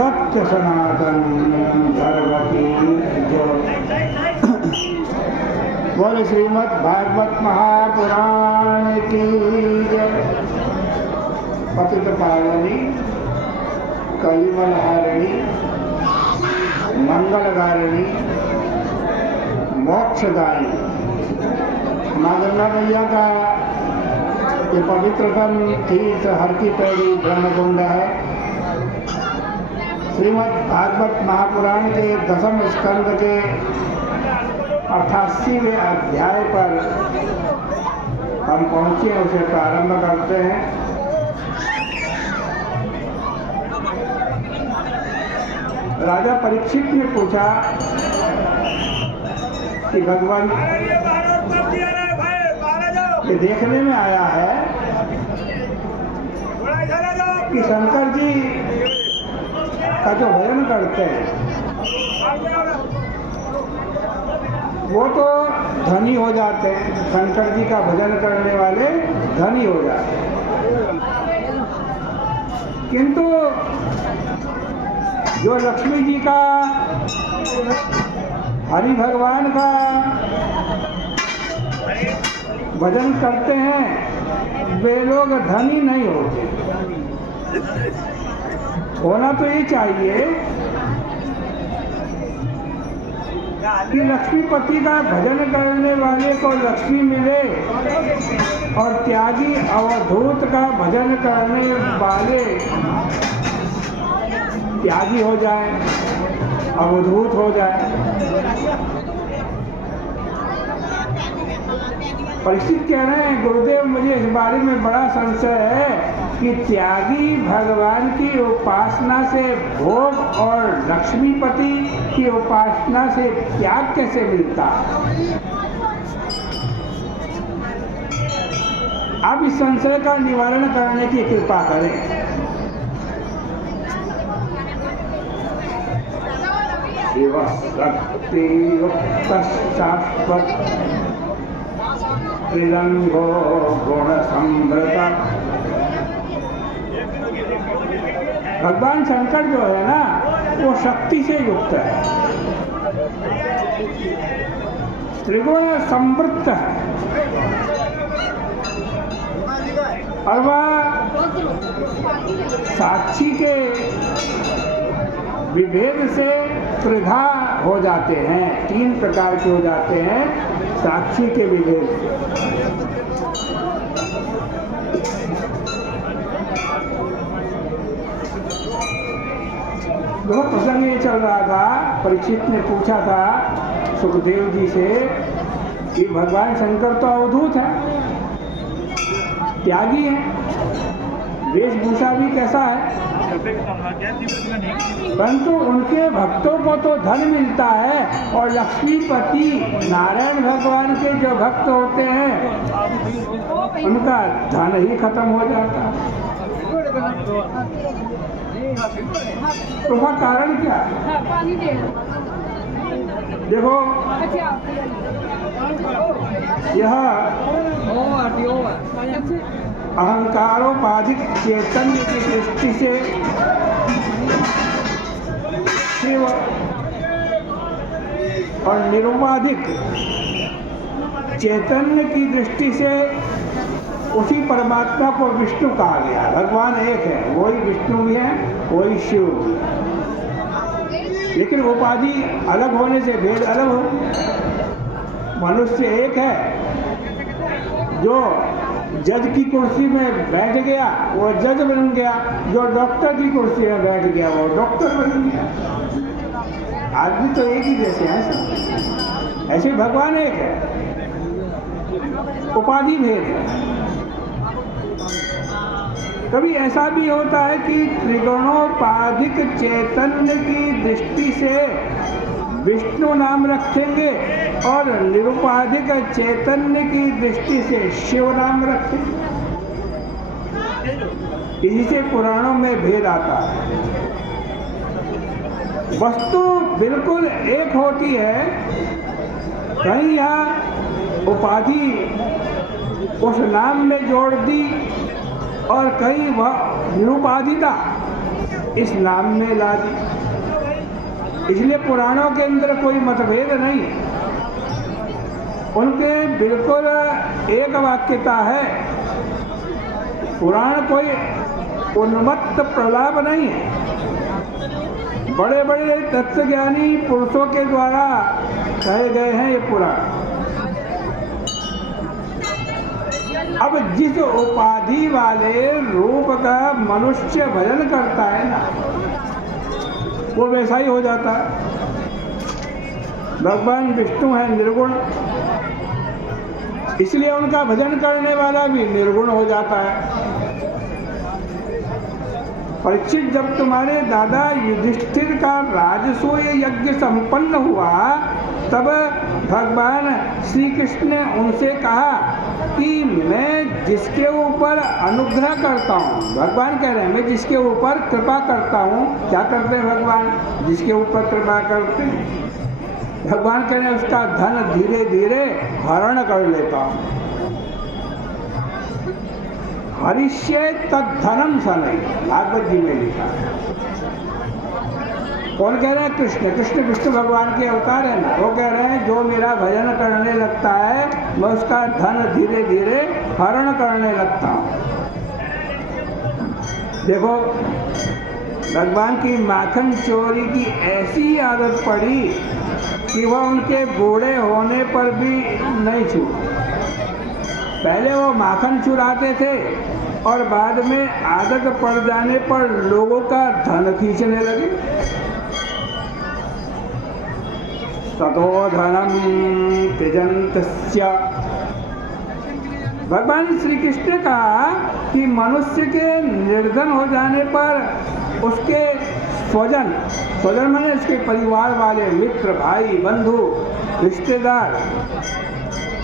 सत्य सनातन धर्म की जय। बोले श्रीमद् भागवत महापुराण की जय। पतित पावनी कलिमलहारिणी मंगलगारिणी मोक्षदायिनी माँ गंगा मैया का ये पवित्रतम तीर्थ हर की पैड़ी ब्रह्मकुंड है। श्रीमद् भागवत महापुराण के 10वें स्कंद के 88वें अध्याय पर हम पहुँचे, उसे प्रारंभ करते हैं। राजा परीक्षित ने पूछा कि भगवान ये देखने में आया है कि शंकर जी का जो भजन करते हैं वो तो धनी हो जाते हैं। शंकर जी का भजन करने वाले धनी हो जाते हैं, किंतु जो लक्ष्मी जी का हरि भगवान का भजन करते हैं वे लोग धनी नहीं होते। होना तो ये चाहिए कि लक्ष्मीपति का भजन करने वाले को लक्ष्मी मिले और त्यागी अवधूत का भजन करने वाले त्यागी हो जाए, अवधूत हो जाए। परीक्षित कह रहे हैं गुरुदेव मुझे इस बारे में बड़ा संशय है कि त्यागी भगवान की उपासना से भोग और लक्ष्मीपति की उपासना से त्याग कैसे मिलता। आप इस संशय का निवारण करने की कृपा करें। शिव शक्ति युक्त शाश्वत त्रिरंगो गुण समृता। भगवान शंकर जो है ना वो शक्ति से युक्त है, त्रिगुण समृद्ध है और वह साक्षी के विभेद से त्रिधा हो जाते हैं, 3 प्रकार के हो जाते हैं साक्षी के विभेद से। दो प्रसंग ये चल रहा था। परीक्षित ने पूछा था सुखदेव जी से कि भगवान शंकर तो अवधूत है, त्यागी है, वेशभूषा भी कैसा है, परंतु उनके भक्तों को तो धन मिलता है और लक्ष्मीपति नारायण भगवान के जो भक्त होते हैं उनका धन ही खत्म हो जाता है। तो उसका कारण क्या है? देखो यह अहंकारोपाधिक चैतन्य की दृष्टि से शिव और निरुपाधिक चैतन्य की दृष्टि से उसी परमात्मा को विष्णु कहा गया। भगवान एक है, वही विष्णु भी है, वही शिव भी है, लेकिन उपाधि अलग होने से भेद अलग हो। मनुष्य एक है, जो जज की कुर्सी में बैठ गया वो जज बन गया, जो डॉक्टर की कुर्सी में बैठ गया वो डॉक्टर बन गया। आदमी तो एक ही जैसे हैं सब, ऐसे भगवान एक है, उपाधि भेद है। कभी ऐसा भी होता है कि त्रिगुणोपाधिक चैतन्य की दृष्टि से विष्णु नाम रखेंगे और निरुपाधिक चैतन्य की दृष्टि से शिव नाम रखेंगे। इसी से पुराणों में भेद आता है। वस्तु बिल्कुल एक होती है, कहीं यहाँ उपाधि उस नाम में जोड़ दी और कहीं वह निरुपाधिता इस नाम में ला दी। इसलिए पुराणों के अंदर कोई मतभेद नहीं, उनके बिल्कुल एक वाक्यता है। पुराण कोई उन्मत्त प्रलाप नहीं है, बड़े बड़े तत्वज्ञानी पुरुषों के द्वारा कहे गए हैं ये पुराण। अब जिस उपाधि वाले रूप का मनुष्य भजन करता है ना, वो वैसा ही हो जाता है। भगवान विष्णु है निर्गुण, इसलिए उनका भजन करने वाला भी निर्गुण हो जाता है। परीक्षित, जब तुम्हारे दादा युधिष्ठिर का राजसूय यज्ञ संपन्न हुआ, तब भगवान श्री कृष्ण ने उनसे कहा कि मैं जिसके ऊपर अनुग्रह करता हूँ, भगवान कह रहे हैं मैं जिसके ऊपर कृपा करता हूँ, क्या करते हैं भगवान? जिसके ऊपर कृपा करते हैं, भगवान कह रहे हैं उसका धन धीरे धीरे हरण कर लेता हूँ। हरिष्ये तद्धनम सनई, भागवत जी में लिखा है। कौन कह रहे हैं? कृष्ण। कृष्ण विष्णु भगवान के अवतार है ना, वो कह रहे हैं जो मेरा भजन करने लगता है मैं उसका धन धीरे धीरे हरण करने लगता हूँ। देखो, भगवान की माखन चोरी की ऐसी आदत पड़ी कि वह उनके बूढ़े होने पर भी नहीं छूटी। पहले वो माखन चुराते थे और बाद में आदत पड़ जाने पर लोगों का धन खींचने लगे। ततो धनम त्यजन्तस्य, भगवान श्री कृष्ण ने कहा कि मनुष्य के निर्धन हो जाने पर उसके स्वजन, स्वजन माने उसके परिवार वाले, मित्र, भाई, बंधु, रिश्तेदार,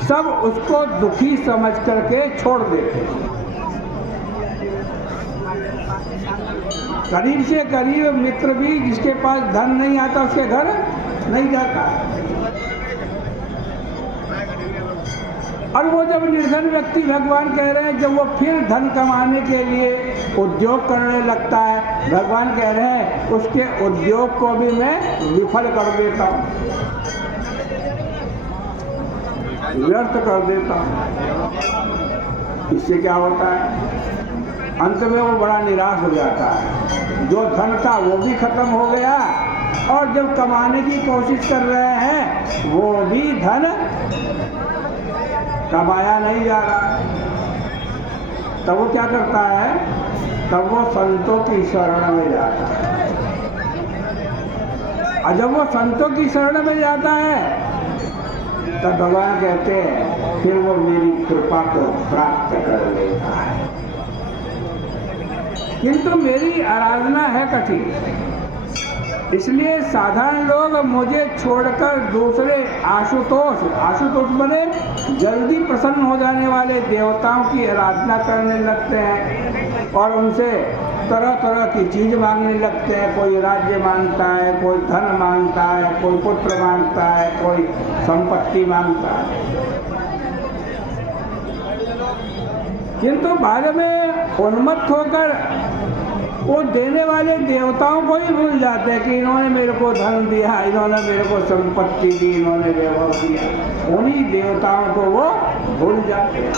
सब उसको दुखी समझ करके छोड़ देते। करीब से करीब मित्र भी जिसके पास धन नहीं आता उसके घर नहीं जाता। और वो जब निर्धन व्यक्ति, भगवान कह रहे हैं, जब वो फिर धन कमाने के लिए उद्योग करने लगता है, भगवान कह रहे हैं उसके उद्योग को भी मैं विफल कर देता हूँ, व्यर्थ कर देता हूँ। इससे क्या होता है? अंत में वो बड़ा निराश हो जाता है। जो धन था वो भी खत्म हो गया और जब कमाने की कोशिश कर रहे हैं वो भी धन कमाया नहीं जा रहा। तब वो क्या करता है? तब वो संतों की शरण में जाता है। और जब वो संतों की शरण में जाता है तब भगवान कहते हैं फिर वो मेरी कृपा को प्राप्त कर लेता है। किंतु मेरी आराधना है कठिन, इसलिए साधारण लोग मुझे छोड़कर दूसरे आशुतोष, आशुतोष बने जल्दी प्रसन्न हो जाने वाले देवताओं की आराधना करने लगते हैं और उनसे तरह तरह की चीज मांगने लगते हैं। कोई राज्य मांगता है, कोई धन मांगता है, कोई पुत्र मांगता है, कोई संपत्ति मांगता है। किंतु बाद में उन्मत्त होकर वो देने वाले देवताओं को ही भूल जाते हैं कि इन्होंने मेरे को धन दिया, इन्होंने मेरे को संपत्ति दी, इन्होंने वैभव दिया। उन्हीं देवताओं को वो भूल जाते हैं।